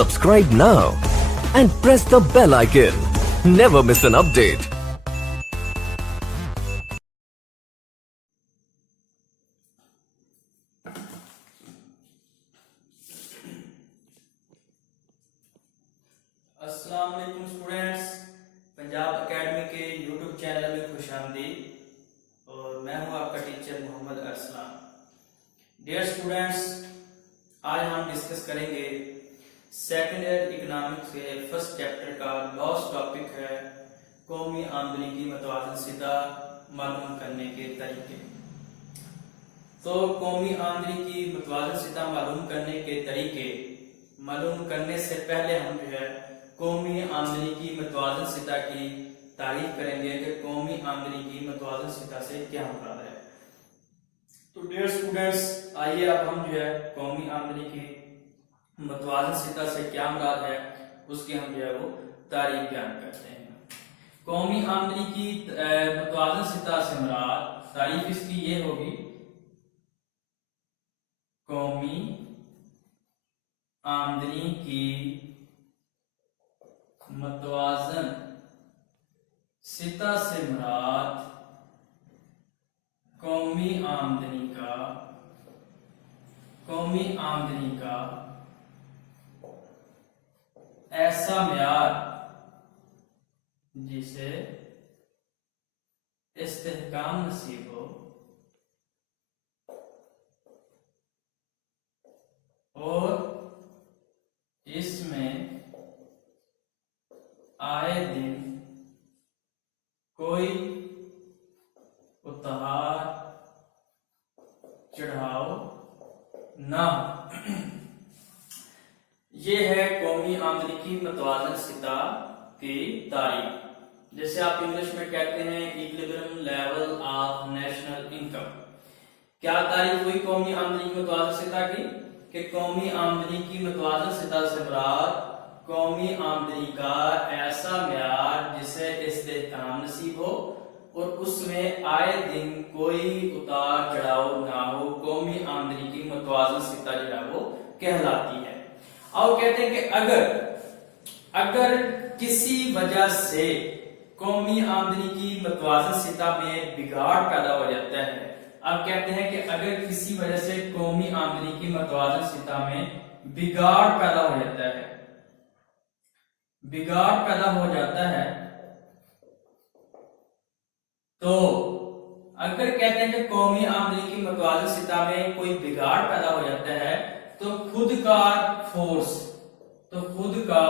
Subscribe now and press the bell icon. Never miss an update. अस्सलाम वालेकुम students, Punjab academy के YouTube channel में खुशामदीद और मैं हूं आपका teacher Mohammad Arsalan. Dear students, आज हम डिस्कस करेंगे सेकंड ईयर इकोनॉमिक्स के फर्स्ट चैप्टर का लास्ट टॉपिक है कौमी आमदनी की मतवाज़नशिता मालूम करने के तरीके। तो कौमी आमदनी की मतवाज़नशिता मालूम करने के तरीके मालूम करने से पहले हम जो है कौमी आमदनी की मतवाज़नशिता की तारीफ करेंगे कि कौमी आमदनी की मतवाज़नशिता से क्या मुराद है। तो डियर स्टूडेंट्स, आइए अब हम जो है कौमी आमदनी की मतवाज़नशिता से क्या मुराद है उसकी हम जो है वो तारीफ बयान करते हैं। कौमी आमदनी की मतवाज़नशिता से मुराद तारीफ इसकी ये होगी, कौमी आमदनी की मतवाज़न सिता से मुराद कौमी आमदनी का ऐसा म्यार जिसे इस्तेहकाम नसीब हो और इसमें आए दिन कोई उतार चढ़ाव ना हो। ये है कौमी आमदनी की मतवाज़नशिता की तारीफ। जैसे आप इंग्लिश में कहते हैं equilibrium level of national income. क्या तारीफ हुई कौमी आमदनी की मतवाज़नशिता की कि कौमी आमदनी की मतवाज़नशिता से मुराद कौमी आमदनी का ऐसा म्यार जिसे इस्तेहकाम नसीब हो और उसमें आए दिन कोई उतार चढ़ाव ना हो, कौमी आमदनी की मतवाज़नशिता जो है वो कहलाती है। और कहते हैं कि अगर किसी वजह से कौमी आमदनी की मतवाज़नशिता में बिगाड़ पैदा हो जाता है, अब कहते हैं कि अगर किसी वजह से कौमी आमदनी की मतवाज़नशिता में बिगाड़ पैदा हो जाता है तो अगर कहते हैं कि कौमी आमदनी की मतवाज़नशिता में कोई बिगाड़ पैदा हो जाता है तो खुद का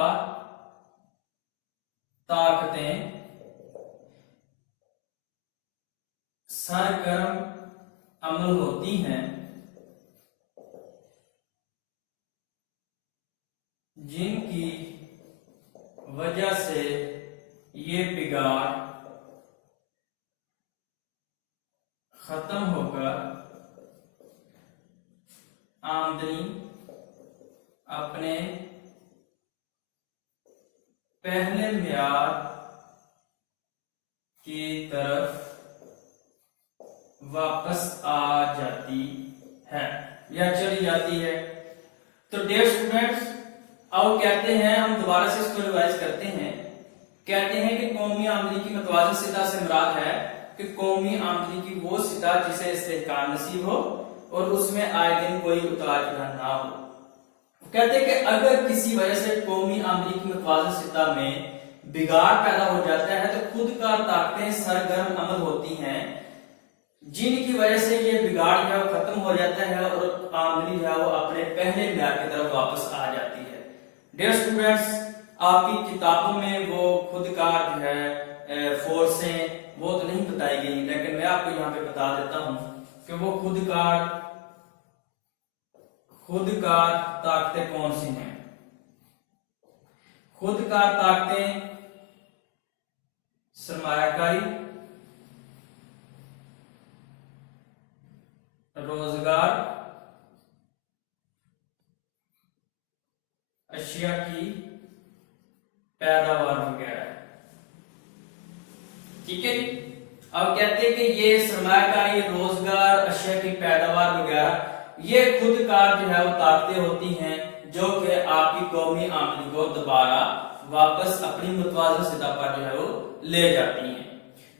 ताकतें सरगर्म अमल होती हैं, जिनकी वजह से ये बिगाड़ खत्म होकर आमदनी अपने पहले म्यार की तरफ वापस आ जाती है या चली जाती है। तो डियर स्टूडेंट्स, अब कहते हैं, हम दोबारा से इसको रिवाइज करते हैं। कहते हैं कि कौमी आमदनी की मतवाज़नशिता से मुराद है कि कौमी आमदनी की वो सिता जिसे इस्तेहकाम नसीब हो और उसमें आए दिन कोई उतार चढ़ाव ना हो। कहते हैं कि अगर किसी वजह से कौमी आमदनी की मतवाज़नशिता में बिगाड़ पैदा हो जाता है तो खुद का ताकतें सरगर्म अमल होती हैं, जिनकी वजह से ये बिगाड़ जो है खत्म हो जाता है और आमदनी जो है वो अपने पहले म्यार की तरफ वापस आ जाती है। डियर स्टूडेंट्स, आपकी किताबों में वो खुद का जो है फोर्सें वो तो नहीं बताई गई, लेकिन मैं आपको यहाँ पे बता देता हूं कि वो खुद का ताकतें कौन सी हैं। खुद का ताकतें सरमायाकारी, रोजगार, अशिया की पैदावार वगैरह। ठीक है। अब कहते हैं कि ये सरमायाकारी, रोजगार, अशिया की पैदावार वगैरह ये खुद कार जो है वो ताकतें होती हैं जो कि आपकी कौमी आमदनी को दोबारा वापस अपनी मुतवाज़िन सतह पर जो है वो ले जाती हैं।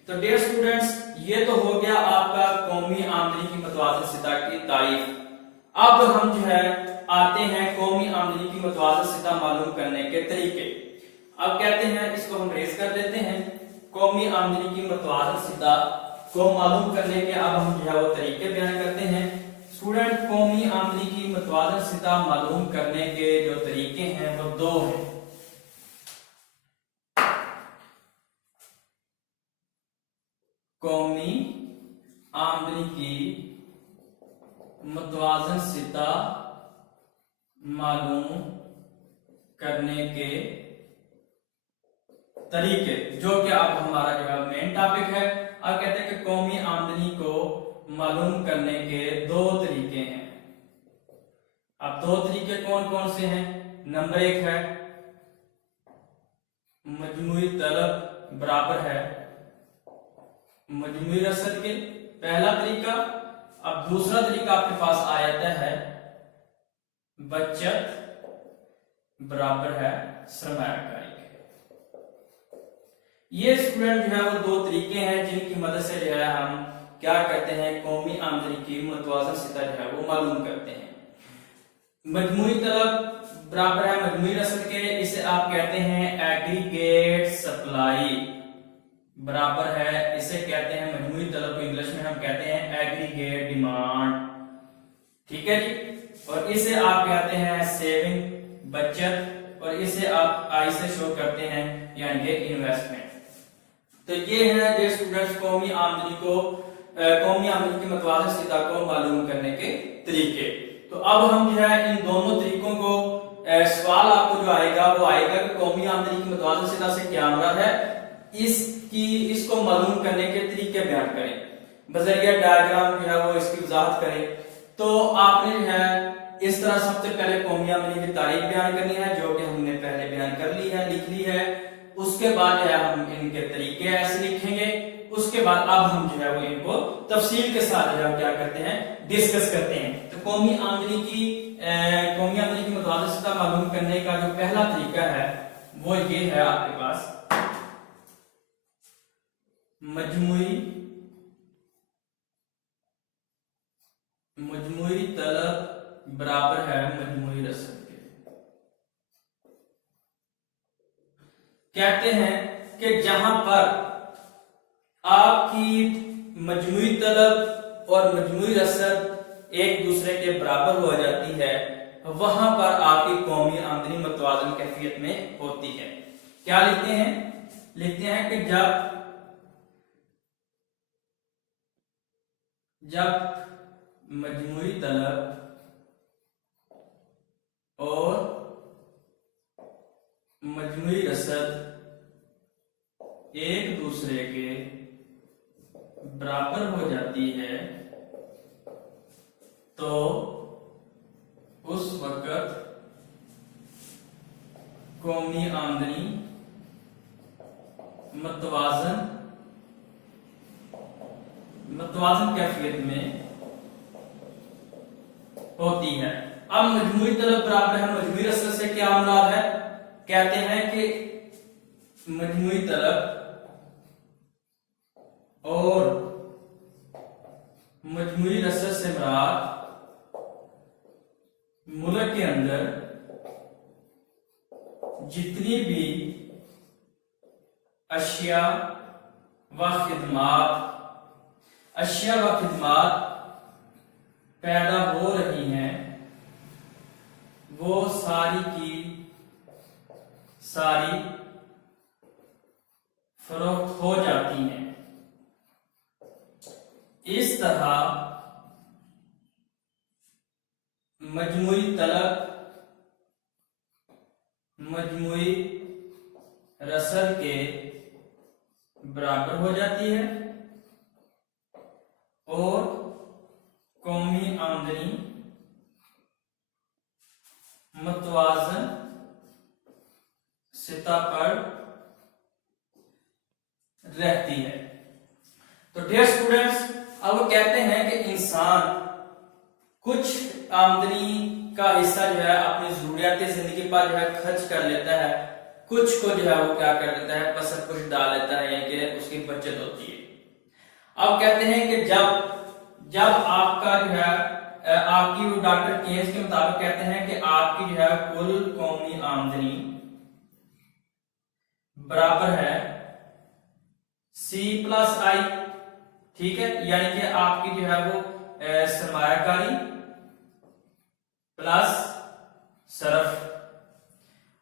तो डियर स्टूडेंट्स, ये तो हो गया आपका कौमी आमदनी की मुतवाज़िन सतह की तारीफ। अब हम जो है आते हैं कौमी आमदनी की मुतवाज़िन सतह मालूम करने के तरीके। अब कहते हैं, इसको हम रेस कर देते हैं, कौमी आमदनी की मुतवाज़िन सतह को मालूम करने के अब हम जो है वो तरीके बयान करते हैं। स्टूडेंट, कौमी आमदनी की मुतवाज़िन सतह मालूम करने के जो तरीके हैं वो दो हैं। कौमी आमदनी की मुतवाज़िन सतह मालूम करने के तरीके, जो कि अब हमारा जो है मेन टॉपिक है। अब कहते हैं कि कौमी आमदनी को मालूम करने के दो तरीके हैं। अब दो तरीके कौन कौन से हैं? नंबर एक है मजमूई तलब बराबर है मजमूई रसद के, पहला तरीका। अब दूसरा तरीका आपके पास आ जाता है बचत बराबर है सरमायाकारी के। ये स्टूडेंट जो है वो दो तरीके हैं जिनकी मदद से जो है हम क्या करते हैं, कौमी आमदनी की मुतवाज़िन सतह जो है वो मालूम करते हैं। मजमूई तलब बराबर है मजमूई रसद के, इसे आप कहते हैं एग्रीगेट सप्लाई बराबर है, इसे कहते हैं मजमूई तलब को इंग्लिश में हम कहते हैं एग्रीगेट डिमांड। ठीक है जी। और इसे आप कहते हैं सेविंग बचत, और इसे आप आई से शो करते हैं यानी कि इन्वेस्टमेंट। तो ये है जो स्टूडेंट्स कौमी आमदनी की मुतवाज़िन सतह को मालूम करने के तरीके। तो अब हम जो है इन दोनों तरीकों को सवाल आपको जो आएगा वो आएगा कि कौमी आमदनी की मुतवाज़िन सतह से क्या मुराद है, इसको मालूम करने के तरीके बयान करें, बजरिया डायग्राम जो है वो इसकी वजाहत करें। तो आपने जो है इस तरह सबसे पहले कौमी आमदनी की तारीफ बयान करनी है, जो कि हमने पहले बयान कर ली है, लिख ली है। उसके बाद जो है हम इनके तरीके ऐसे लिखेंगे। उसके बाद अब हम जो है वो इनको तफसील के साथ जो है क्या करते हैं, डिस्कस करते हैं। तो कौमी आमदनी की मुतवाज़िन सतह मालूम करने का जो पहला तरीका है वो ये है आपके पास मजमूई तलब बराबर है मजमूई रसद के। कहते हैं कि जहां पर आपकी मजमूई तलब और मजमूई रसद एक दूसरे के बराबर हो जाती है, वहां पर आपकी कौमी आमदनी मुतवाज़िन कैफियत में होती है। क्या लिखते हैं? लिखते हैं कि जब मजमूई तलब और मजमूई रसद एक दूसरे के बराबर हो जाती है, तो उस वक्त कौमी आमदनी मुतवाज़िन कैफियत में होती है। अब मजमूई तलब बराबर है मजमूई रसद से क्या मुराद है? कहते हैं कि मजमूई तलब और मजमूई रसद से मुराद मुल्क के अंदर जितनी भी अशिया व खिदमात पैदा हो रही हैं, वो सारी की सारी फरोख्त हो जाती हैं। इस तरह मजमूई तलब मजमूई रसद के बराबर हो जाती है और कौमी आमदनी मुतवाज़िन सतह पर रहती है। तो डियर स्टूडेंट्स, अब वो कहते हैं कि इंसान कुछ आमदनी का हिस्सा जो है अपनी जरूरियात जिंदगी पर जो है खर्च कर लेता है, कुछ को जो है वो क्या कर देता है, पसंद कुछ डाल लेता है, यानी कि उसकी बचत होती है। अब कहते हैं कि जब आपका जो है आपकी डॉक्टर केन्स के मुताबिक कहते हैं कि आपकी जो है कुल कौमी आमदनी बराबर है C+I, ठीक है, यानी कि आपकी जो है वो सरमायाकारी प्लस सरफ।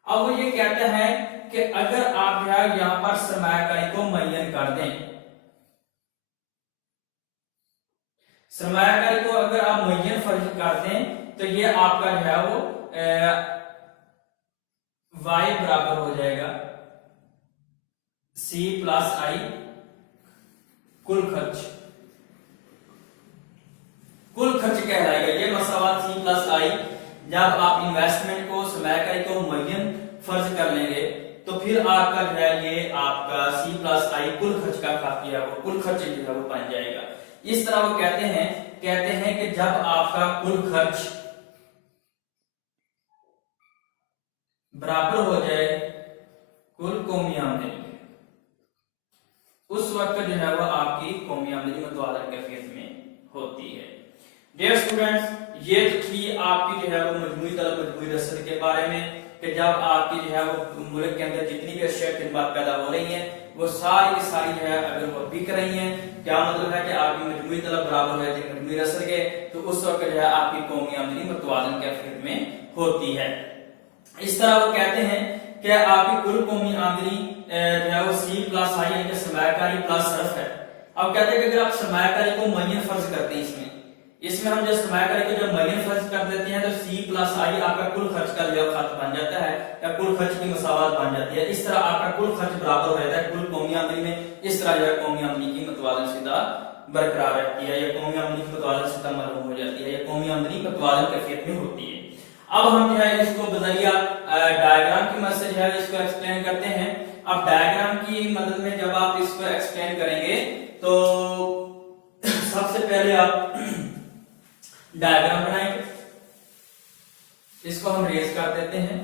अब वो ये कहता है कि अगर आप जो है यहां पर सरमायाकारी को मुअय्यन कर दें, सरमायाकारी को अगर आप मुअय्यन फर्ज कर दें तो ये आपका जो है वो y बराबर हो जाएगा C+I कुल खर्च कहलाएगा। ये मसावात C+I जब आप इन्वेस्टमेंट को सरमायाकारी को मुअय्यन फर्ज कर लेंगे तो फिर आपका जो है ये आपका C+I कुल खर्च का खाती है वो कुल खर्च जो है वो बन जाएगा। इस तरह वो कहते हैं कि जब आपका कुल खर्च बराबर हो जाए कुल कौमी आमदनी के, उस वक्त जो है वो आपकी कौमी आमदनी मुतवाज़न कैफियत में होती है। डियर स्टूडेंट्स, ये थी आपकी जो है वो मजमूई तलब मजमूई रसद के बारे में कि जब आपकी जो है वो मुल्क के अंदर जितनी भी अशिया खिदमत पैदा हो रही हैं वो सारी की सारी जो है अगर वो बिक रही हैं, क्या मतलब है कि आपकी मजमूई तलब बराबर हो जाती है मजमूई रसद के, तो उस वक्त जो है आपकी कौमी आमदनी मुतवाज़न कैफियत में होती है। इस तरह वो कहते हैं कि आपकी कुल कौमी आमदनी जो है वो C+I यानी कि सरमायाकारी प्लस सरफ है। अब कहते हैं कि अगर आप सरमायाकारी को मुअय्यन फर्ज करते हैं, इसमें हम जब सरमायाकारी को जब मुअय्यन फर्ज कर देते हैं तो C+I आपका कुल खर्च का जो खत बन जाता है या कुल खर्च की मसावत बन जाती है। इस तरह आपका कुल खर्च बराबर हो जाता है कुल कौमी आमदनी में। इस तरह जो है कौमी आमदनी की मुतवाज़न सीधा बरकरार रहती है या कौमी आमदनी की मुतवाज़न सीधा मरहूम हो जाती है या कौमी आमदनी मुतवाज़न कैफियत में होती है। अब हम जो है इसको बजरिया डायग्राम की मदद से जो है इसको एक्सप्लेन करते हैं। अब डायग्राम की मदद में जब आप इसको एक्सप्लेन करेंगे तो सबसे पहले आप डायग्राम बनाएंगे, इसको हम रेज कर देते हैं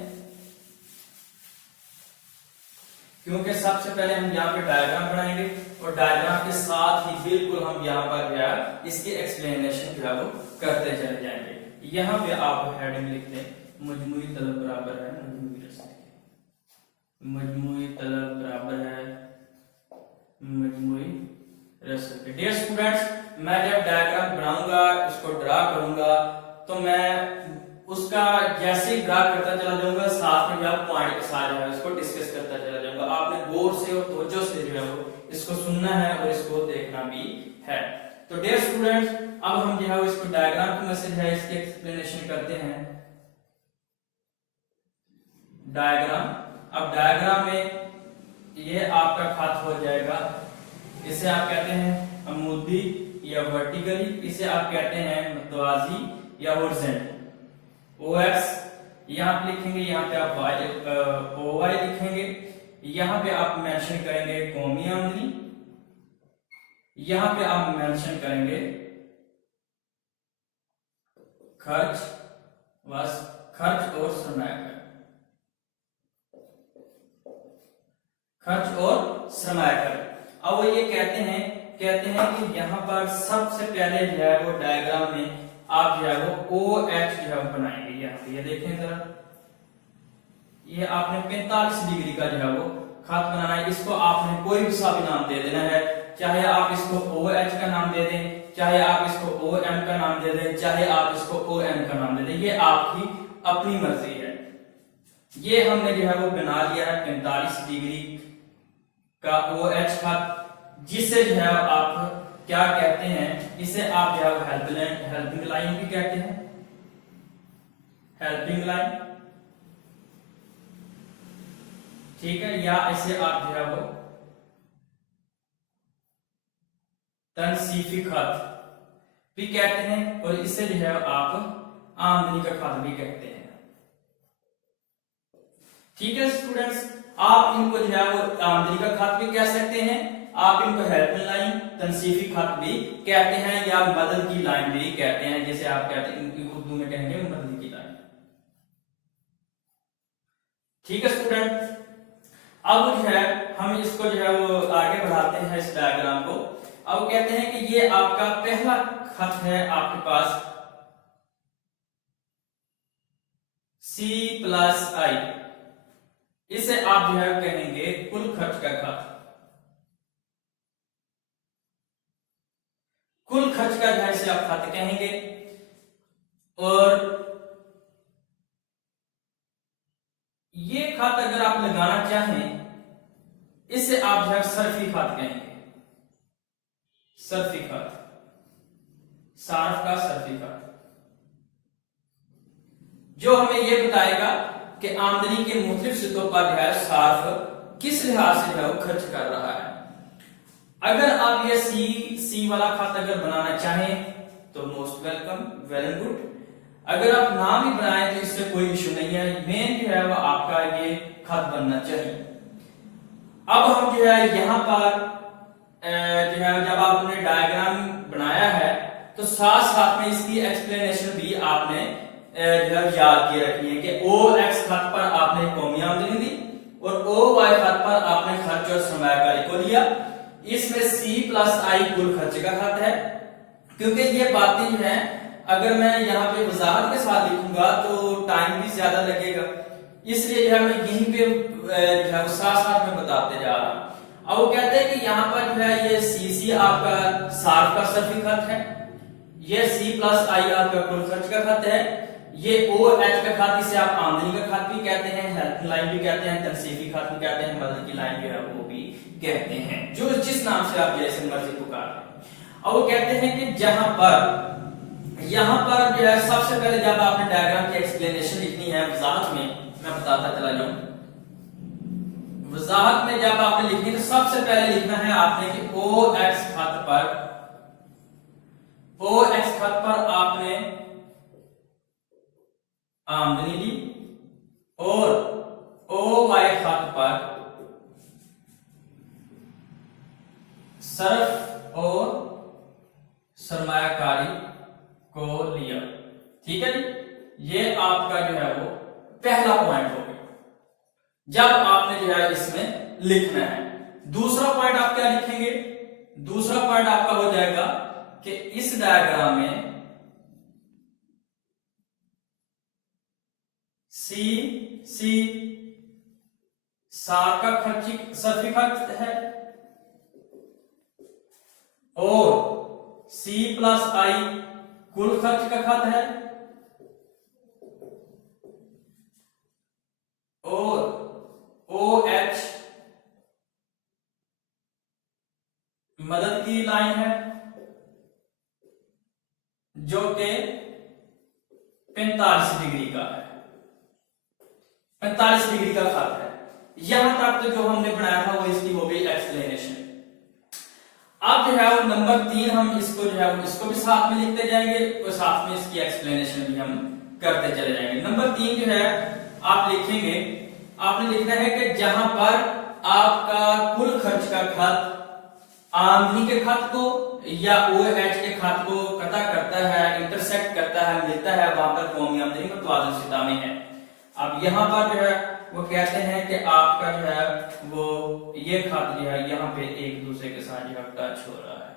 क्योंकि सबसे पहले हम यहाँ पे डायग्राम बनाएंगे और डायग्राम के साथ ही बिल्कुल हम यहाँ पर जो है इसकी एक्सप्लेनेशन जो है वो करते चले जाएंगे। यहाँ पे आप हेडिंग लिखते हैं मजमूई तलब बराबर है मजमूई रसद के, मजमूई तलब बराबर है मजमूई रसद के। डियर स्टूडेंट्स, मैं जब डायग्राम बनाऊंगा इसको ड्रा करूंगा तो मैं उसका जैसे ही ड्रा करता चला जाऊंगा साथ में जो पॉइंट के साथ जो है उसको डिस्कस करता चला जाऊंगा। आपने गौर से और तवज्जो से जो है वो इसको सुनना है और इसको देखना भी है। तो डियर स्टूडेंट्स, अब हम जो है इसको डायग्राम की मदद से है इसकी एक्सप्लेनेशन करते हैं। डायग्राम, अब डायग्राम में ये आपका खात हो जाएगा, इसे आप कहते हैं अमूदी या वर्टिकली, इसे आप कहते हैं मुतवाज़ी या हॉरिज़ॉन्टल। OX यहाँ पे लिखेंगे, यहाँ पे आप OY लिखेंगे, यहाँ पे आप मेंशन करेंगे कौमी आमदनी, यहाँ पे आप मेंशन करेंगे खर्च, बस खर्च और सरमायाकारी, खर्च और सरमायाकारी। अब वो ये कहते हैं कि यहाँ पर सबसे पहले जो है वो डायग्राम में आप जो है वो OH जो है बनाएंगे। यहाँ पे ये देखें जरा, ये आपने 45 डिग्री का जो है वो खत बनाना है। इसको आपने कोई भी सा भी नाम दे देना है, चाहे आप इसको OH का नाम दे दें, चाहे आप इसको OM का नाम दे दें, चाहे आप इसको ON का नाम दे दें, ये आपकी अपनी मर्जी है। ये हमने जो है वो बना लिया है 45 डिग्री का OH खत, जिसे जो है आप क्या कहते हैं, इसे आप जो है हेल्पिंग लाइन भी कहते हैं, हेल्पिंग लाइन, ठीक है, या इसे आप जो है वो तनसीफी खत भी कहते हैं और इसे जो है आप आमदनी का खत भी कहते हैं। ठीक है स्टूडेंट्स, आप इनको जो है वो आमदनी का खत भी कह सकते हैं, आप इनको हेल्पिंग लाइन, तनसीफी खत भी कहते हैं या मदद की लाइन भी कहते हैं, जैसे आप कहते हैं उर्दू में कहेंगे मदद की लाइन। ठीक है स्टूडेंट, अब जो है हम इसको जो है वो आगे बढ़ाते हैं इस डायग्राम को। अब कहते हैं कि ये आपका पहला खत है आपके पास C+I, इसे आप जो है कहेंगे कुल खर्च का खत। कुल खर्च का जो है इसे आप खत कहेंगे। और ये खत अगर आप लगाना चाहें इसे आप जो है सर्फी खत कहेंगे। सर्फी खत, सार्फ का सर्फी खत, जो हमें यह बताएगा कि आमदनी के मुख्तलिफ स्रोतों पर जो है सार्फ किस लिहाज से जो है वो खर्च कर रहा है। अगर आप ये सी वाला खत अगर बनाना चाहें तो most welcome, well and good. अगर आप नाम ही बनाएं तो इससे कोई इशू नहीं है, मेन जो है वो आपका ये खत बनना चाहिए। अब हम जो है यहाँ पर जो है जब आपने डायग्राम बनाया है तो साथ साथ में इसकी एक्सप्लेनेशन भी आपने जो है याद किए रखनी है कि OX खत पर आपने कौमी आमदनी दी और OY खत पर आपने खर्च और सरमायाकारी को लिया। इसमें C+I कुल खर्च का खत है। क्योंकि ये बातें जो है अगर मैं यहाँ पे वजाहत के साथ लिखूंगा तो टाइम भी ज्यादा लगेगा, इसलिए जो है मैं यहीं पे साथ साथ में बताते जा रहा हूँ। अब वो कहते हैं कि यहाँ पर जो है ये CC आपका सार्फ का सर्फी खत है, ये C+I आपका कुल खर्च का खत है, ये OH का खत इसे आप आमदनी का खत भी कहते हैं, हेल्प लाइन भी कहते हैं, तनसीफी खत भी कहते हैं, मदद की लाइन जो है वो भी कहते हैं, जो जिस नाम से आप जैसे मर्जी पुकार लें। अब वो कहते हैं कि जहां पर यहां पर जो है सबसे पहले जब आपने डायग्राम की एक्सप्लेनेशन लिखनी है वजाहत में, मैं बताता चला जाऊं, वजाहत में जब आपने लिखनी तो सबसे पहले लिखना है आपने कि OX खत पर आपने आमदनी ली और OY खत पर सर्फ और सरमायाकारी को लिया। ठीक है जी, ये आपका जो है वो पहला पॉइंट हो गया जब आपने जो है इसमें लिखना है। दूसरा पॉइंट आप क्या लिखेंगे? दूसरा पॉइंट आपका हो जाएगा कि इस डायग्राम में सी सार का सर्फी खर्च है और C+I कुल खर्च का खत है और OH मदद की लाइन है जो कि 45 डिग्री का है, 45 डिग्री का खत है। यहां तक तो जो हमने बनाया था वो इसकी हो गई एक्सप्लेनेशन। अब जो है वो नंबर 3 हम इसको जो है इसको भी साथ में लिखते जाएंगे और साथ में इसकी एक्सप्लेनेशन भी हम करते चले जाएंगे। नंबर 3 जो है आप लिखेंगे, आपने लिखना है कि जहां पर आपका कुल खर्च का खत आमदनी के खत को या OH के खत को कता करता है, इंटरसेक्ट करता है, मिलता है, वहां पर कौमी आमदनी मुतवाज़िन सिता में है। अब यहाँ पर जो है वो कहते हैं कि आपका जो है वो ये खत जो है यहाँ पे एक दूसरे के साथ जो है टच हो रहा है,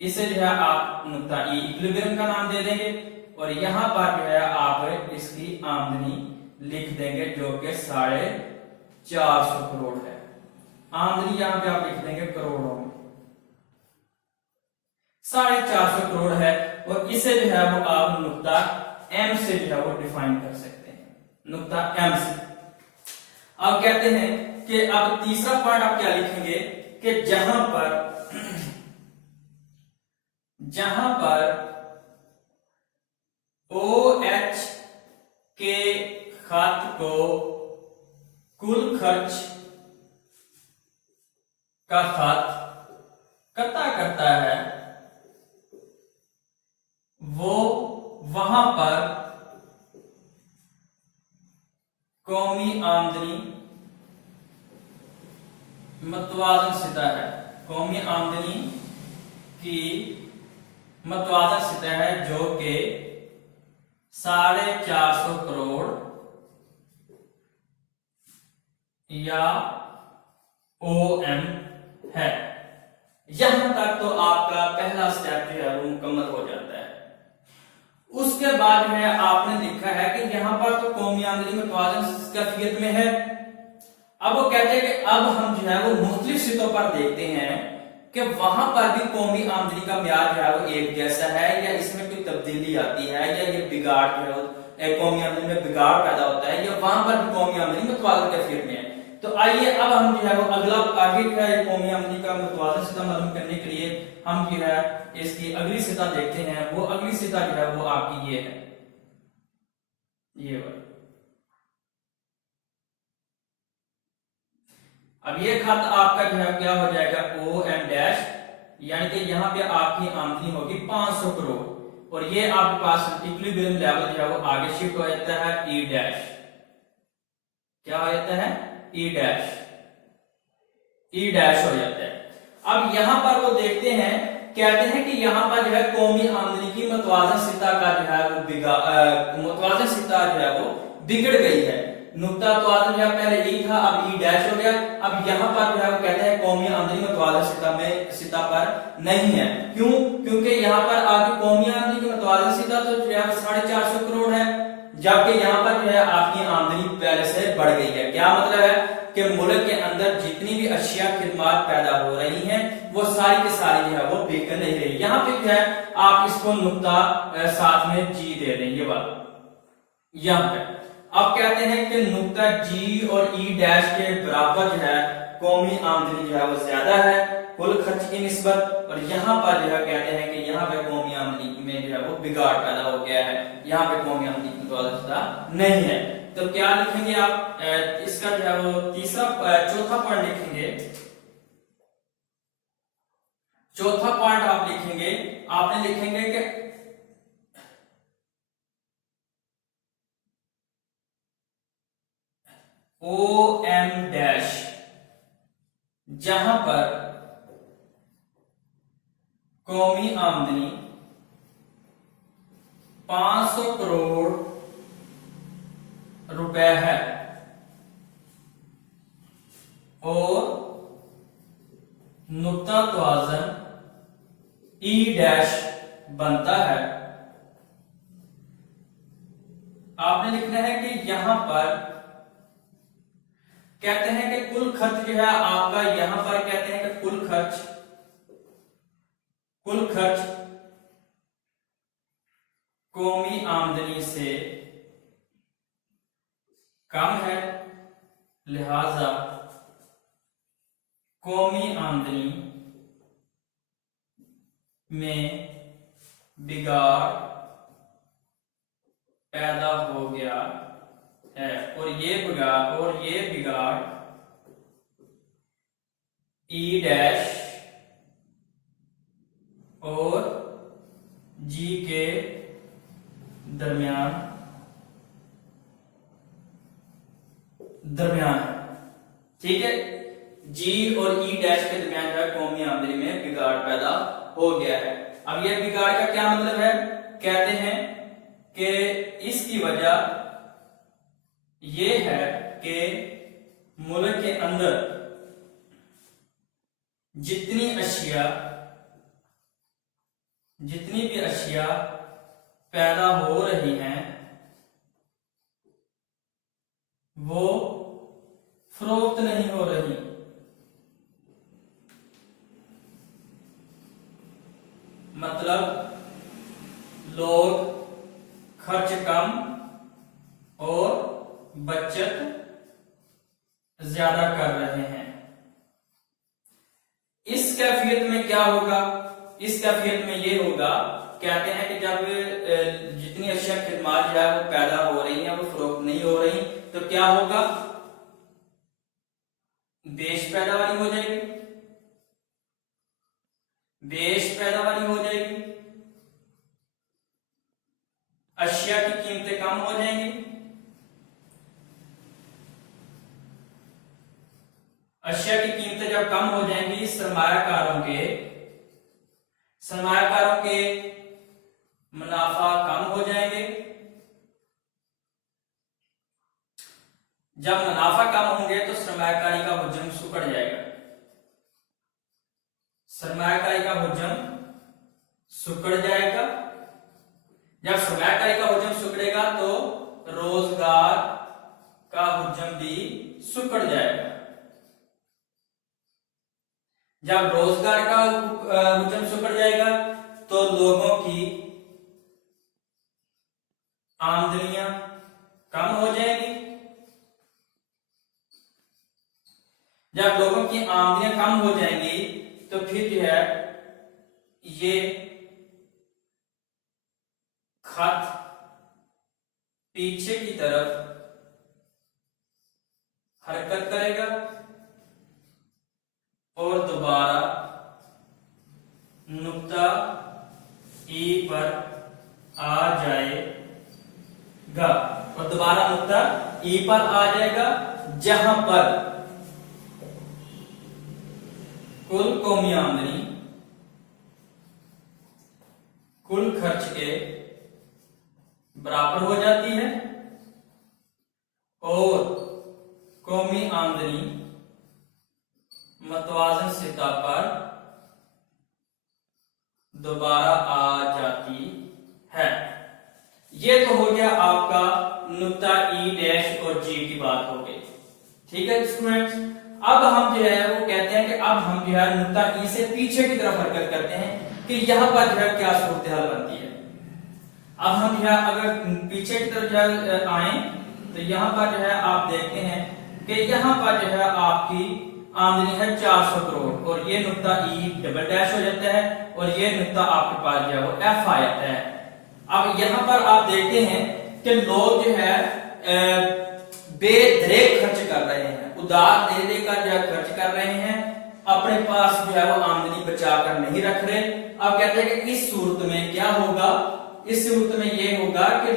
इसे जो है आप नुक्ता ई इक्विलिब्रियम का नाम दे देंगे और यहाँ पर जो है आप इसकी आमदनी लिख देंगे जो कि 450 करोड़ है। आमदनी यहाँ पे आप लिख देंगे करोड़ों में, 450 करोड़ है और इसे जो है वो आप नुक्ता एम से जो है वो डिफाइन कर सकते हैं, नुक्ता एम से। अब कहते हैं कि अब तीसरा पॉइंट आप क्या लिखेंगे कि जहां पर OH के खत को कुल खर्च का खत कता करता है वो वहां पर कौमी आमदनी मतवाज़िन सिता है, कौमी आमदनी की मतवाज़िन सिता है जो कि 450 करोड़ या OM है। यहां तक तो आपका पहला स्टेप जो है वो मुकम्मल हो जाता है। उसके बाद में आपने लिखा है कि यहां पर तो कौमी आमदनी मुतवाज़िन कैफियत में है। अब वो कहते हैं कि अब हम जो है वो मुख्तलिफ सितों पर देखते हैं कि वहां पर भी कौमी आमदनी का म्यार जो है वो एक जैसा है या इसमें कोई तब्दीली आती है या ये बिगाड़ जो है कौमी आमदनी में बिगाड़ पैदा होता है या वहां पर भी कौमी आमदनी मुतवाज़िन कैफियत में है। तो आइए अब हम जो है वो अगला आगे जो है कौमी आमदनी का मुतवाज़िन सिता मालूम करने के लिए हम जो है इसकी अगली सिता देखते हैं। वो अगली सिता जो है वो आपकी ये है, ये वाली। अब ये खत आपका जो है क्या हो जाएगा OM डैश, यानी कि यहाँ पे आपकी आमदनी होगी 500 करोड़ और ये आपके पास इक्विलिब्रियम लेवल जो है वो आगे शिफ्ट हो जाता है E डैश। क्या हो जाता है E डैश, E डैश हो जाता है। अब यहां पर वो देखते हैं, कहते हैं कि यहां पर जो है कौमी आमदनी की मुतवाज़िन सिता का जो है वो मुतवाज़िन सिता जो है वो बिगड़ गई है। नुक्ता तवाज़ुन जो है पहले E था, अब E डैश हो गया। अब यहाँ पर जो है वो कहते हैं कौमी आमदनी मुतवाज़िन सिता पर नहीं है। क्यों? क्योंकि यहाँ पर आपकी कौमी आमदनी की मुतवाज़िन सिता तो जो है 450 करोड़ है, जबकि यहाँ पर जो है आपकी आमदनी पहले से बढ़ गई है। क्या मतलब है कि मुल्क के अंदर जितनी भी अशिया खिदमत पैदा हो रही हैं वो सारी की सारी जो है वो बिक नहीं रही। यहाँ पे जो है आप इसको नुक्ता साथ में G दे दें, ये बात यहाँ पे। अब कहते हैं कि नुक्ता G और E डैश के बराबर जो है कौमी आमदनी जो है वो ज्यादा है कुल खर्च की निस्बत, और यहाँ पर जो है कहते हैं कि यहाँ पे कौमी आमदनी में जो है वो बिगाड़ पैदा हो गया है, यहाँ पे कौमी आमदनी की मुतवाज़िन नहीं है। तो क्या लिखेंगे आप इसका जो है वो चौथा पॉइंट लिखेंगे। चौथा पॉइंट आप लिखेंगे, आपने लिखेंगे कि OM डैश, जहां पर कौमी आमदनी 500 करोड़ रुपए है और नुक्ता तवाज़ुन E डैश बनता है। आपने लिखना है कि यहां पर कहते हैं कि कुल खर्च जो है आपका, यहां पर कहते हैं कि कुल खर्च कौमी आमदनी से कम है, लिहाजा कौमी आमदनी में बिगाड़ पैदा हो गया है और ये बिगाड़ E डैश और G के दरमियान है। ठीक है, G और E डैश के दरमियान जो है कौमी आमदनी में बिगाड़ पैदा हो गया है। अब यह बिगाड़ का क्या मतलब है? कहते हैं कि इसकी वजह ये है कि मुल्क के अंदर जितनी भी अशिया पैदा हो रही हैं वो फरोख्त नहीं हो रही। मतलब लोग खर्च कम और बचत ज्यादा कर रहे हैं। इस कैफियत में क्या होगा? इस कैफियत में ये होगा, कहते हैं कि जब जितनी अशिया खिदमत जो है वो पैदा हो रही है वो फरोख्त नहीं हो रही, तो क्या होगा? बेश पैदावारी हो जाएगी, अशिया की कीमतें कम हो जाएंगी, अशिया की कीमतें जब कम हो जाएंगी सरमायाकारों के मुनाफा कम हो जाएंगे। जब मुनाफा कम होंगे तो सरमायाकारी का हुज्जम सुकड़ जाएगा, सरमायाकारी का हुज्जम सुकड़ जाएगा। जब सरमायाकारी का हुज्जम सुकड़ेगा तो रोजगार का हुज्जम भी सुकड़ जाएगा। जब रोजगार का हुज्जम सुकड़ जाएगा तो लोगों की आमदनियां कम हो जाएगी। जब लोगों की आमदनियां कम हो जाएंगी तो फिर जो है ये खत पीछे की तरफ हरकत करेगा और दोबारा नुक्ता ई पर आ जाएगा, और दोबारा नुक्ता ई पर आ जाएगा, जहां पर कुल कौमी आमदनी कुल खर्च के बराबर हो जाती है और कौमी आमदनी मतवाजन सतह पर दोबारा आ जाती है। ये तो हो गया आपका नुक्ता ई डैश और जी की बात हो गई, ठीक है स्टूडेंट्स। अब हम जो है वो कहते हैं कि अब हम जो है नुक्ता ई से पीछे की तरफ हरकत करते हैं कि यहां पर जो है क्या सूरत हाल बनती है। अब हम जो है अगर पीछे की तरफ जो है आए तो यहाँ पर जो है आप देखते हैं कि यहाँ पर जो है आपकी आमदनी है 400 करोड़ और ये नुक्ता ई डबल डैश हो जाता है और ये नुक्ता आपके पास जो है वो एफ आ जाता है। अब यहाँ पर आप देखते हैं कि लोग जो है बेदरेक खर्च कर रहे हैं, उधार दे देकर जो है खर्च कर रहे हैं, अपने पास जो है वो आमदनी बचा कर नहीं रख रहे। अब कहते हैं कि इस सूरत में क्या होगा, इस सूरत में ये होगा कि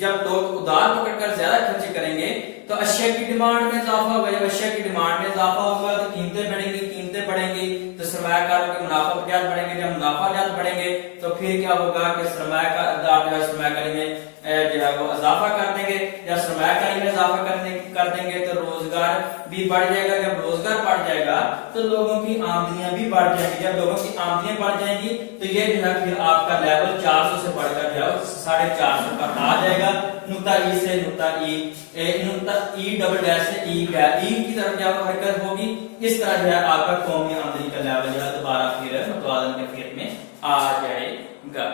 जब लोग उधार पकड़कर ज्यादा खर्च करेंगे तो अशिया की डिमांड में इजाफा होगा। जब अशिया की डिमांड में इजाफा होगा तो कीमतें बढ़ेंगी, कीमतें बढ़ेंगी तो सरमायाकारों के मुनाफा बजात बढ़ेंगे। जब मुनाफा बजात बढ़ेंगे तो फिर क्या होगा कि सरमायाकार जो है सरमायाकारी में जो है वो इजाफा कर देंगे। जब सरमायाकारी में इजाफा कर देंगे तो रोजगार भी बढ़ जाएगा। जब रोजगार बढ़ जाएगा तो लोगों की आमदनियां भी बढ़ जाएंगी। जब लोगों की आमदनियां बढ़ जाएंगी तो ये जो है फिर आपका लेवल 400 से बढ़कर जो है 450 पर आ जाएगा। नुक्ता ई से नुक्ता ई डबल डैश से ई की तरफ जब हरकत होगी, इस तरह जो है आपका कौमी आमदनी का लेवल जो है दोबारा फिर मतवाजन कैफियत में आ जाएगा।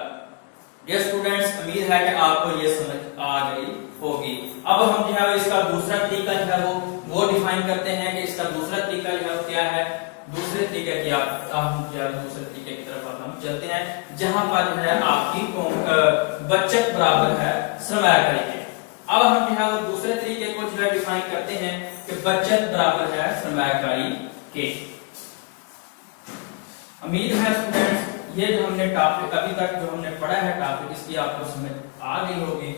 ये स्टूडेंट्स उम्मीद है कि आपको ये समझ आ गई होगी। अब हम जो है इसका दूसरा तरीका जो है वो डिफाइन करते हैं कि इसका दूसरा तरीका जो है क्या है। दूसरे तरीके की हम जो है दूसरे तरीके की तरफ हम चलते हैं जहां पर जो है आपकी बचत बराबर है सरमायाकारी के। अब हम जो है वो दूसरे तरीके को जो है डिफाइन करते हैं कि बचत बराबर है सरमायाकारी के। उम्मीद है स्टूडेंट्स ये जो हमने टॉपिक अभी तक जो हमने पढ़ा है टॉपिक इसकी आपको समझ आ गई होगी।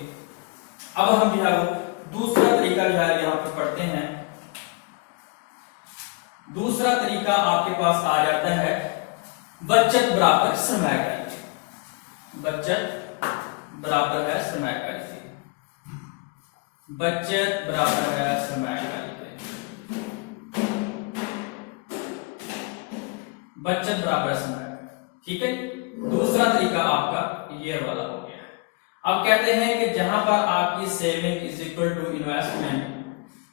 अब हम जो है वो दूसरा तरीका जो है यहाँ पे पढ़ते हैं। दूसरा तरीका आपके पास आ जाता है बचत बराबर सरमायाकारी के। बचत बराबर है सरमायाकारी के। बचत बराबर है सरमायाकारी के। बचत बराबर सरमायाकारी, ठीक है। दूसरा तरीका आपका ये वाला हो गया। अब कहते हैं कि जहां पर आपकी saving is equal to investment.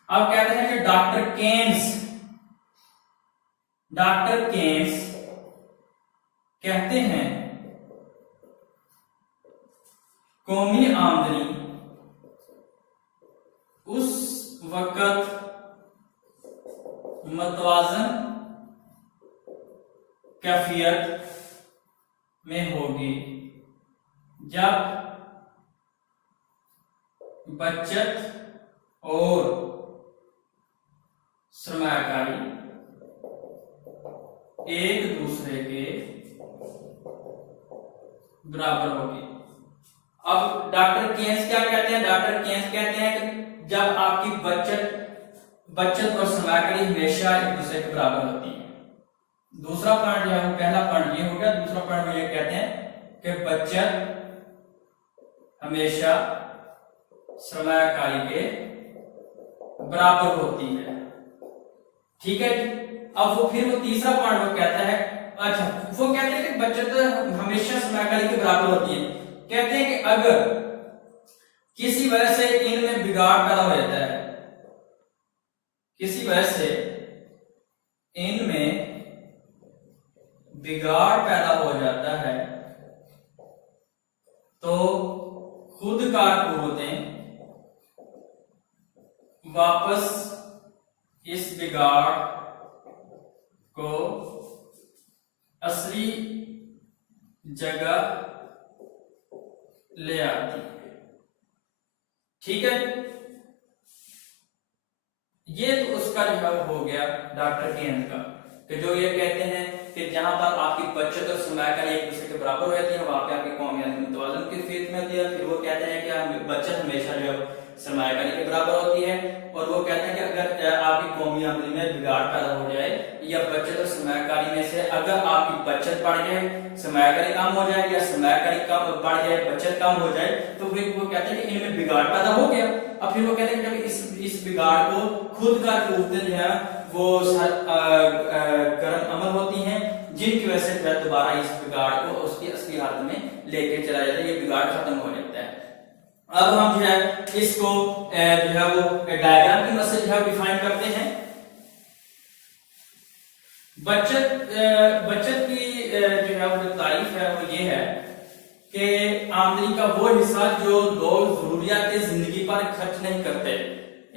अब कहते हैं कि डॉक्टर केन्स कहते हैं कौमी आमदनी उस वक्त मतवाजन कैफियत में होगी जब बचत और सरमायाकारी एक दूसरे के बराबर होगी। अब डॉक्टर केन्स क्या कहते हैं? डॉक्टर केन्स कहते हैं कि जब आपकी बचत और सरमायाकारी हमेशा एक दूसरे के बराबर होती है। दूसरा पॉइंट जो है वो पहला पॉइंट ये हो गया। दूसरा पॉइंट में ये कहते हैं कि बचत हमेशा सरमायाकारी के बराबर होती है। ठीक है। अब वो फिर वो तीसरा पॉइंट वो कहता है, अच्छा वो कहते हैं कि बचत हमेशा समयाकारी के बराबर होती है। कहते हैं कि अगर किसी वजह से इनमें बिगाड़ पैदा हो जाता है, किसी वजह से इनमें बिगाड़ पैदा हो जाता है तो खुद कारकूवतें वापस इस बिगाड़ को असली जगह ले आती है। ठीक है। ये तो उसका जो हो गया डॉक्टर केन का, कि जो ये कहते हैं कि जहां पर आपकी बचत और समयाकारी एक दूसरे के बराबर हो जाती है वहां पे आपकी कौमी मुतवाज़न की फीस में होती है। फिर वो कहते हैं कि बचत हमेशा जो सरमायाकारी के बराबर होती है। और वो कहते हैं कि अगर आपकी कौमी आमदनी में बिगाड़ पैदा हो जाए या बचत और सरमायाकारी में से अगर आपकी बचत बढ़ जाए, सरमायाकारी कम हो जाए, या सरमायाकारी कम बढ़ जाए, बचत कम हो जाए, तो फिर वो कहते हैं कि इनमें बिगाड़ पैदा हो गया। अब फिर वो कहते हैं कि इस बिगाड़ को खुद कारकूवतें जो है वो गर्म अमल होती हैं, जिनकी वजह से दोबारा इस बिगाड़ को उसकी असली हालत में लेके चला जाता है, ये बिगाड़ खत्म हो जाता है। अब हम जो है इसको जो है वो डायग्राम की मदद से जो है डिफाइन करते हैं। बचत की जो है वो तारीफ है वो ये है कि आमदनी का वो हिस्सा जो लोग जरूरियात जिंदगी पर खर्च नहीं करते,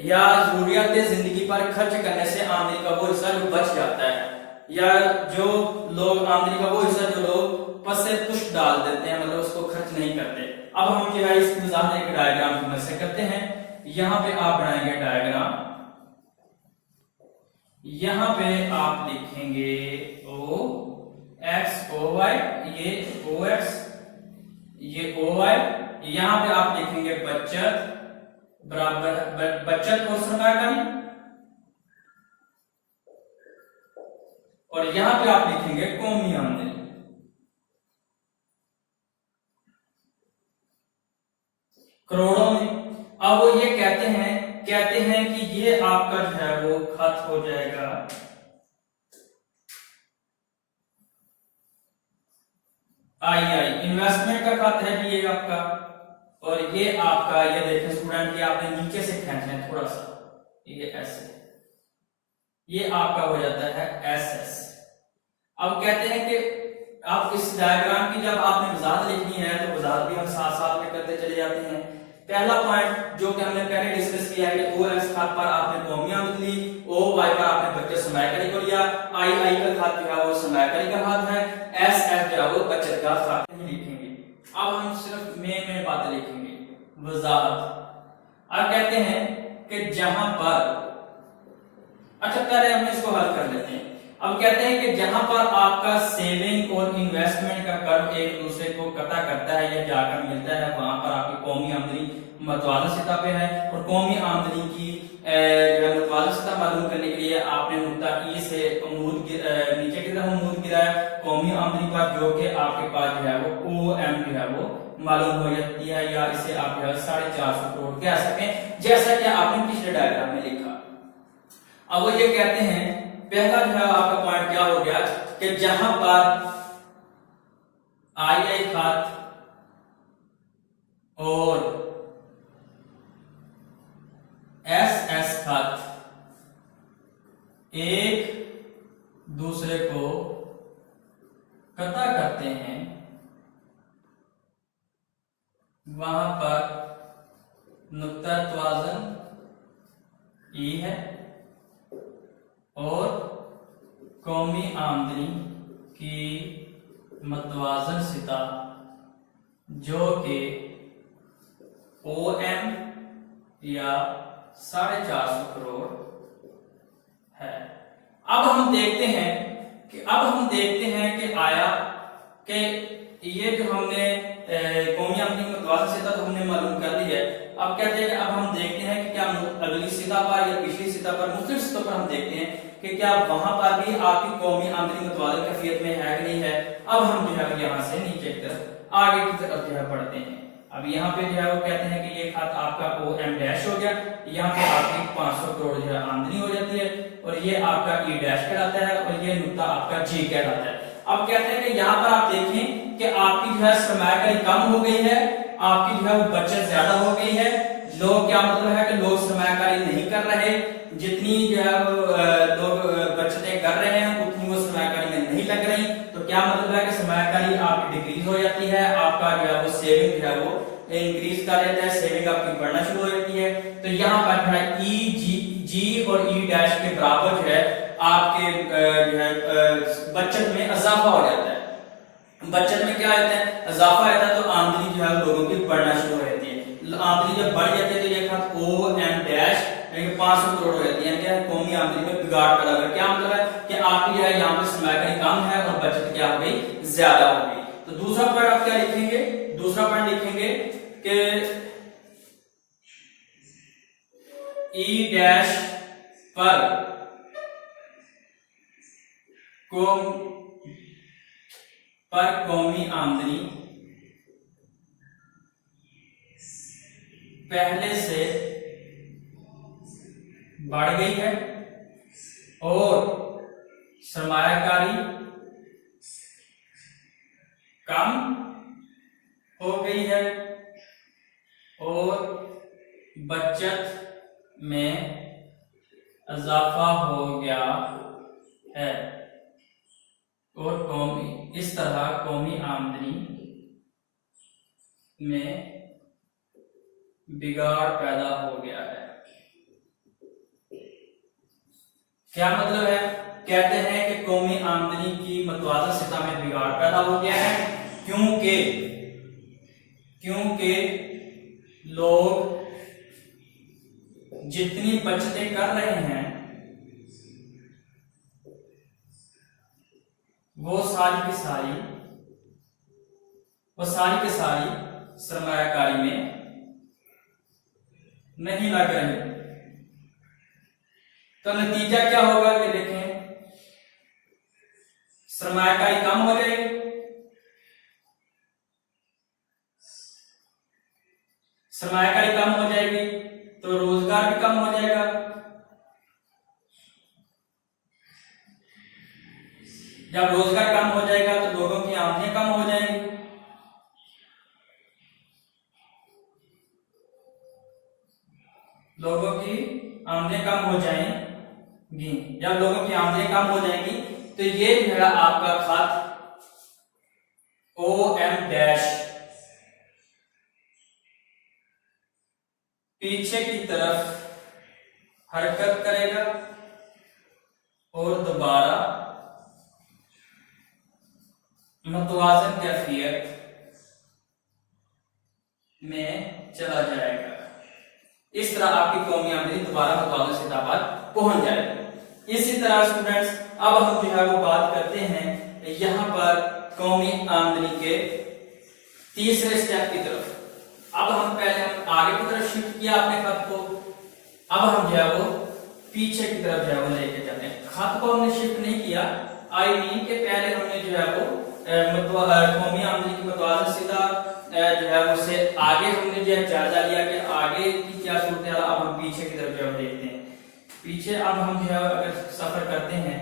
या जरूरियात जिंदगी पर खर्च करने से आमदनी का वो हिस्सा जो बच जाता है, या जो लोग आमदनी का वो हिस्सा जो लोग पस से पुश डाल देते हैं, मतलब उसको खर्च नहीं करते। अब हम जो है इसकी वजाहत एक डायग्राम की मदद से करते हैं। यहां पे आप बनाएंगे डायग्राम, यहां पे आप लिखेंगे ओ एक्स ओ वाई, ये ओ एक्स ये ओ वाई, यहां पे आप लिखेंगे बचत बराबर बचत और सरमायाकारी, और यहां पे आप लिखेंगे कौमी आमदनी। करोड़ों में। अब वो ये कहते हैं कि ये आपका जो है वो खत हो जाएगा आई इन्वेस्टमेंट का खत है ये आपका, और ये आपका ये देखें स्टूडेंट, ये आपने नीचे से खींचना है थोड़ा सा, ये ऐसे, ये आपका हो जाता है एसएस। अब कहते हैं कि आप इस डायग्राम की जब आपने वजाहत लिखनी है तो वजाहत भी हम साथ साथ में करते चले जाते हैं। पहला पॉइंट जो कि हमने पहले डिस्कस किया है कि ओ एक्स खाते पर आपने कौमी आमदनी ली, ओ वाई पर आपने बचत सरमायाकारी को लिया, आई का खात जो है वो सरमायाकारी का खात है, एस एफ जो है वो बचत का खात नहीं लिखेंगे। अब हम सिर्फ मेन बातें लिखेंगे, वजाहत। अब कहते हैं कि जहां पर, अच्छा पहले हम इसको हल कर लेते हैं। अब कहते हैं कि जहां पर आपका सेविंग और इन्वेस्टमेंट का कर्व एक दूसरे को कटा करता है या जाकर मिलता है, वहां पर आपकी कौमी आमदनी मतवाज़न सतह पे है। और कौमी आमदनी की मतवाज़न सतह मालूम करने के लिए आपने नुक्ता ई से नीचे की तरफ अमूद गिराया कौमी आमदनी पर, जो कि आपके पास जो है वो OM जो है वो मालूम हो जाती है, या इसे आप जो है 450 करोड़ कह सकें, जैसा कि आपने पिछले डायग्राम में लिखा। अब वो ये कहते हैं, पहला जो है आपका पॉइंट क्या हो गया कि जहां पर आई खात और एस खात एक दूसरे को कटा करते हैं, वहां पर नुक्ता तवाज़ुन ई है और कौमी आमदनी की मतवाज़न सतह जो कि OM या 450 करोड़ है। अब हम देखते हैं कि आया कि ये जो हमने कौमी आमदनी की मतवाज़न सतह तो हमने मालूम कर ली है। अब कहते हैं कि अब हम देखते हैं कि क्या अगली सतह पर या पिछली सतह पर, मुख्तलिफ सतह पर हम देखते हैं कि क्या वहां पर भी आपकी कौमी आमदनी मुतवाज़िन कैफियत में है कि नहीं है। अब हम जो है यहाँ से नीचे की तरफ आगे की तरफ जो है बढ़ते हैं। अब यहाँ पे जो है वो कहते हैं कि ये खात आपका OM डैश हो गया, यहाँ पे आपकी 500 करोड़ जो है आमदनी हो जाती है, और ये आपका E डैश कहलाता है, और ये नुक्ता आपका G कहलाता है। अब कहते हैं कि यहाँ पर आप देखें कि आपकी जो है सरमायाकारी कम हो गई है, आपकी जो है वो बचत ज्यादा हो गई है। लोग, क्या मतलब है कि लोग सरमायाकारी नहीं कर रहे, जितनी जो है लोग बचतें कर रहे हैं उतनी वो सरमायाकारी में नहीं लग रही। तो क्या मतलब है कि सरमायाकारी आपकी डिक्रीज हो जाती है, आपका जो है वो सेविंग जो है वो इंक्रीज कर देता है, सेविंग आपकी बढ़ना शुरू हो जाती है। तो यहाँ पर जो है जी और E डैश के बराबर जो है आपके जो है बचत में इजाफा हो जाता है। बचत में क्या होता है, इजाफा होता है, तो आमदनी जो है लोगों की बढ़ना शुरू हो जाती है। आमदनी जब बढ़ जाती है तो ये खात OM डैश 500 करोड़ हो जाती है, क्या कौमी आमदनी में बिगाड़ पैदा होगा। क्या मतलब है कि आपकी जो है यहाँ पे सरमायाकारी कम है और बचत क्या हो गई, ज्यादा हो गई। तो दूसरा पॉइंट आप क्या लिखेंगे, दूसरा पॉइंट लिखेंगे कि E डैश पर कौमी आमदनी पहले से बढ़ गई है और सरमायाकारी कम हो गई है और बचत में इजाफा हो गया है, और कौमी, इस तरह कौमी आमदनी में बिगाड़ पैदा हो गया है। क्या मतलब है, कहते हैं कि कौमी आमदनी की मतवाज़न सतह में बिगाड़ पैदा हो गया है, क्योंकि लोग जितनी बचतें कर रहे हैं वो सारी की सारी सरमायाकारी में नहीं लग रही। तो नतीजा क्या होगा कि देखें, सरमायाकारी कम हो जाएगी, सरमायाकारी कम हो जाएगी तो रोजगार भी कम हो जाएगा, जब रोजगार कम हो जाएगा तो लोगों की आमदनी कम हो जाएंगी, लोगों की आमदनी कम हो जाएंगी। जब लोगों की आमदनी कम हो जाएगी तो ये जो है आपका खात OM डैश पीछे की तरफ हरकत करेगा और दोबारा मतवाजन कैफियत में चला जाएगा। इस तरह आपकी कौमी आमदनी दोबारा मतवाजन सतह पर पहुंच जाएगी। इसी तरह स्टूडेंट्स अब हम जो है वो बात करते हैं यहाँ पर कौमी आमदनी के तीसरे स्टेप की तरफ। अब हम आगे की तरफ शिफ्ट किया अपने खत को, अब हम जो है वो पीछे की तरफ जो है वो लेके जाते हैं। खत को हमने शिफ्ट नहीं किया, आई मीन के पहले हमने जो है वो कौमी आमदनी की मतवाज़न सतह जो है उससे आगे हमने जो है जायजा लिया कि आगे की क्या सूरत है। अब हम पीछे की तरफ जो है देखते हैं। पीछे अब हम जो है अगर सफर करते हैं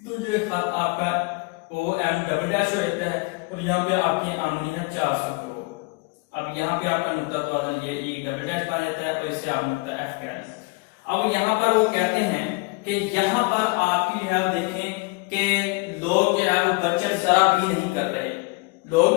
तो ये खत आपका OM डबल डैश हो जाता है और यहाँ पे आपकी आमदनी है 400 करोड़। अब यहाँ पे आपका नुक्ता तवाज़ुन ये E डबल डैश बन जाता है और इससे आप नुक्ता F कह रहे हैं। अब यहाँ पर वो कहते हैं कि यहाँ पर आपकी जो है देखें कि लोग जो है वो बचत जरा भी नहीं कर रहे, लोग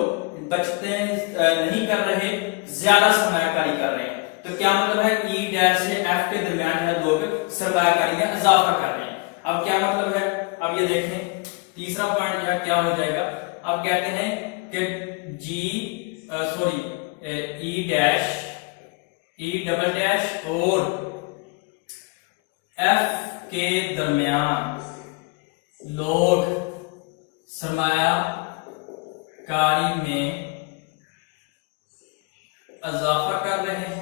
बचतें नहीं कर रहे, ज्यादा सरमायाकारी कर रहे हैं। तो क्या मतलब है, E डैश से F के दरमियान है लोग सरमायाकारी में इजाफा कर रहे हैं। अब क्या मतलब है, अब ये देखें तीसरा पॉइंट यह क्या हो जाएगा। अब कहते हैं कि E dash, E double dash और F के दरमियान लोग सरमायाकारी में इजाफा कर रहे हैं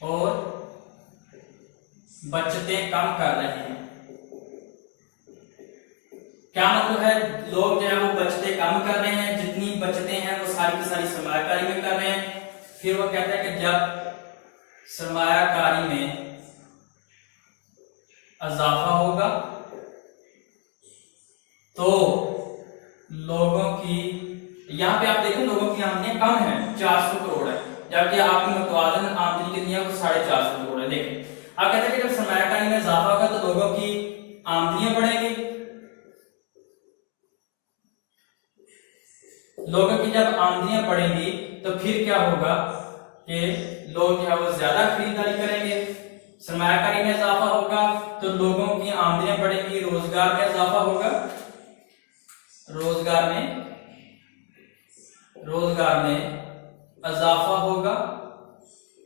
और बचतें कम कर रहे हैं। क्या मतलब है, लोग जो है वो बचतें कम कर रहे हैं, जितनी बचतें हैं वो सारी की सारी सरमायाकारी में कर रहे हैं। फिर वो कहता है कि जब सरमायाकारी में इजाफा होगा तो लोगों की, यहाँ पे आप देखें लोगों की आमदनी कम है, 400 करोड़ है, जबकि आपकी मुतवाज़िन आमदनी कितनी है, वो 450 करोड़ है। देखें आप कहते हैं कि जब सरमायाकारी में इजाफा होगा तो लोगों की आमदनियां बढ़ेंगी, लोगों की जब आमदनियां बढ़ेंगी तो फिर क्या होगा कि लोग जो है वो ज्यादा खरीदारी करेंगे। सरमायाकारी में इजाफा होगा तो लोगों की आमदनियां बढ़ेंगी, रोजगार में इजाफा होगा, रोजगार में इजाफा होगा,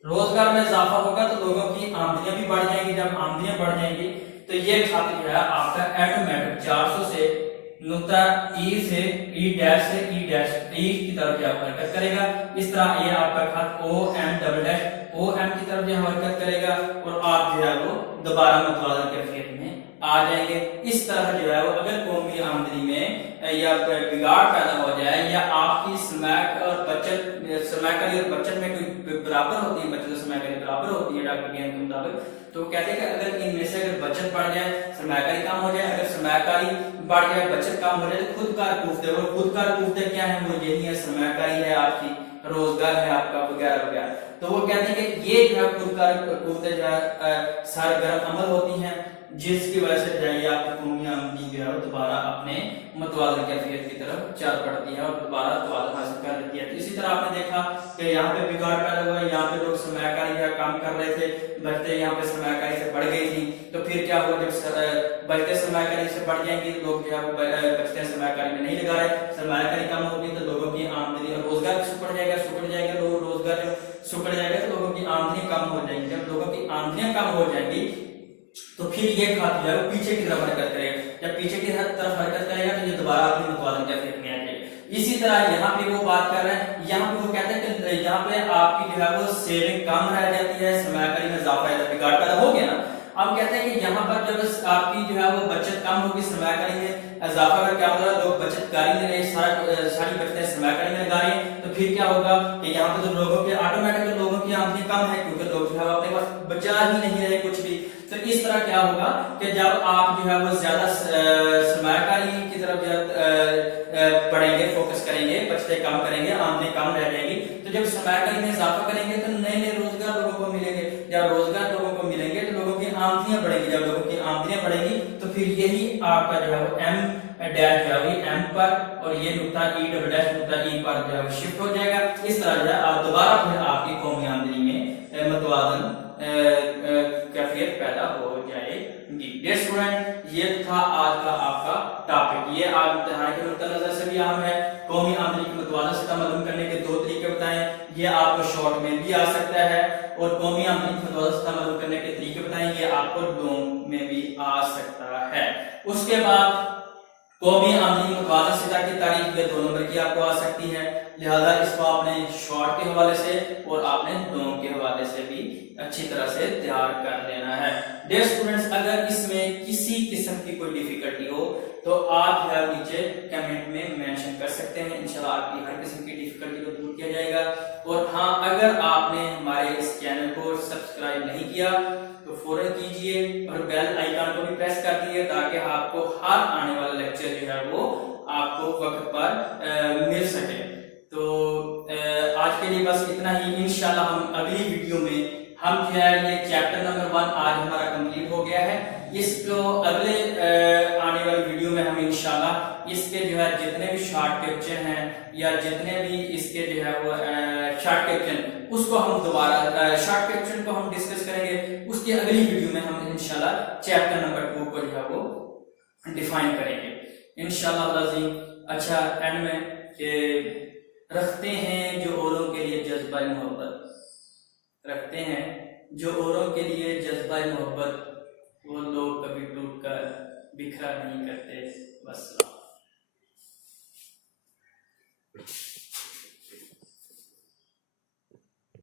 रोजगार में इजाफा होगा तो लोगों की आमदनियां भी बढ़ जाएंगी। जब आमदनियां बढ़ जाएंगी तो ये खाते जो है आपका ऑटोमेटिक 400 से नुक्ता ई से ई डैश से ई डैश ई की तरफ जो हरकत करेगा। इस तरह ये आपका खात O M double dash O M की तरफ जो हरकत करेगा और आप जो है वो दोबारा मुतवाज़िन कैफियत में आ जाएंगे। इस तरह जो है वो अगर कौमी आमदनी में या बिगाड़ पैदा हो जाए या आपकी सरमायाकारी और बचत में कोई बराबर होती है, बचत और सरमायाकारी बराबर होती है डॉक्टर गेन के मुताबिक, तो कहते हैं कि अगर इनमें से अगर बचत बढ़ जाए सरमायाकारी कम हो जाए, अगर सरमायाकारी बढ़ जाए बचत कम हो जाए तो खुद कार कूफते, और खुद कार कूफते क्या है, वो यही है, सरमायाकारी है आपकी, रोजगार है आपका, वगैरह वगैरह। तो वो कहते हैं कि ये जो है खुद कार कूफते जो है सरगर्म अमल होती हैं, जिसकी वजह से जाइए आपकी कौमी आमदनी जो है दोबारा अपने मुतवाज़िन कैफियत की तरफ चल पड़ती है और दोबारा तवाज़ुन हासिल कर लेती है। तो इसी तरह आपने देखा कि यहाँ पे बिगाड़ पैदा हुआ, यहाँ पे लोग सरमायाकारी का काम कर रहे थे, बढ़ते यहाँ पे सरमायाकारी से बढ़ गई थी, तो फिर क्या हुआ, जब बढ़ते सरमायाकारी से बढ़ जाएंगे लोग जो है वो बचते सरमायाकारी में नहीं लगा रहे, सरमायाकारी कम होगी तो लोगों की आमदनी और रोजगार सुकड़ जाएगा, लोग रोजगार जब सुकड़ जाएगा तो लोगों की आमदनी कम हो जाएगी। जब लोगों की आमदनियां कम हो जाएंगी तो फिर ये खात जो है वो पीछे की तरफ हरकत करेगा, जब पीछे की तरफ हरकत करेगा तो ये दोबारा अपनी मुतवाज़िन कैफियत में आ जाएगा। इसी तरह यहाँ पे वो बात कर रहे हैं, यहाँ पे वो कहते हैं कि यहाँ पे आपकी जो है वो सेविंग कम रह जाती है, सरमायाकारी में इजाफा है, बिगाड़ पैदा हो गया ना। अब कहते हैं कि यहाँ पर जब आपकी जो है वो बचत कम होगी, सरमायाकारी में इजाफा का क्या होगा, लोग बचतकारी में नहीं सारी बचतें सरमायाकारी में लगा रहे हैं, तो फिर क्या होगा कि यहाँ पे तो लोगों के ऑटोमेटिक लोगों की आमदनी कम है, क्योंकि लोग जो है अपने पास बचा ही नहीं रहे कुछ भी। तो इस तरह क्या होगा कि जब आप जो है वो ज्यादा सरमायाकारी की तरफ बढ़ेंगे, फोकस करेंगे, बचतें कम करेंगे, आमदनी कम रह जाएगी, तो जब सरमायाकारी में इजाफा करेंगे तो नए नए रोजगार लोगों को मिलेंगे, जब रोजगार लोगों को मिलेंगे तो लोगों की आमदनियां बढ़ेंगी, जब लोगों की आमदनियां बढ़ेगी तो फिर यही आपका जो है वो एम डैश जो है एम पर और ये नुक्ता ई डबल डैश नुक्ता ई पर जो है शिफ्ट हो जाएगा। इस तरह जो है आप दोबारा फिर आपकी कौमी आमदनी में मुतवाज़िन कैफियत पैदा हो जाएगी। डियर स्टूडेंट, ये था आज का आपका टॉपिक। ये आप इम्तिहान के नुक्ता नजर से भी अहम है। कौमी आमदनी की मुतवाज़िन सतह मालूम करने के दो तरीके बताएं, ये आपको शॉर्ट में भी आ सकता है, और कौमी आमदनी की मुतवाज़िन सतह मालूम करने के तरीके बताएं, ये आपको लॉन्ग में भी आ सकता है। उसके बाद कौमी आमदनी मुतवाज़िन सतह की तारीफ ये 2 नंबर की आपको आ सकती है, लिहाजा इसको आपने शॉर्ट के हवाले से और आपने लॉन्ग के हवाले से भी अच्छी तरह से तैयार कर लेना है। डियर स्टूडेंट्स, अगर इसमें किसी किस्म की कोई डिफिकल्टी हो तो आप जो है नीचे कमेंट में मेंशन कर सकते हैं, इंशाल्लाह आपकी हर किस्म की डिफिकल्टी को दूर किया जाएगा। और हाँ, अगर आपने हमारे इस चैनल को सब्सक्राइब नहीं किया तो फौरन कीजिए और बेल आइकन को भी प्रेस कर दीजिए, ताकि आपको हर आने वाला लेक्चर जो है वो आपको वक्त पर मिल सके। तो आज के लिए बस इतना ही। इंशाल्लाह हम अगली वीडियो में हम जो है ये चैप्टर नंबर 1 आज हमारा कंप्लीट हो गया है। इसको अगले आने वाली वीडियो में हम इंशाल्लाह इसके जो है जितने भी शॉर्ट क्वेश्चन हैं या जितने भी इसके जो है वो शॉर्ट क्वेश्चन, उसको हम दोबारा शॉर्ट क्वेश्चन को हम डिस्कस करेंगे। उसकी अगली वीडियो में हम इंशाल्लाह चैप्टर नंबर 2 को जो है वो डिफाइन करेंगे इंशाल्लाह। अच्छा, एंड में कि रखते हैं जो औरों के लिए जज्बा मोहब्बत, रखते हैं जो औरों के लिए जज्बा मोहब्बत, वो लोग कभी टूटकर बिखरा नहीं करते। बस।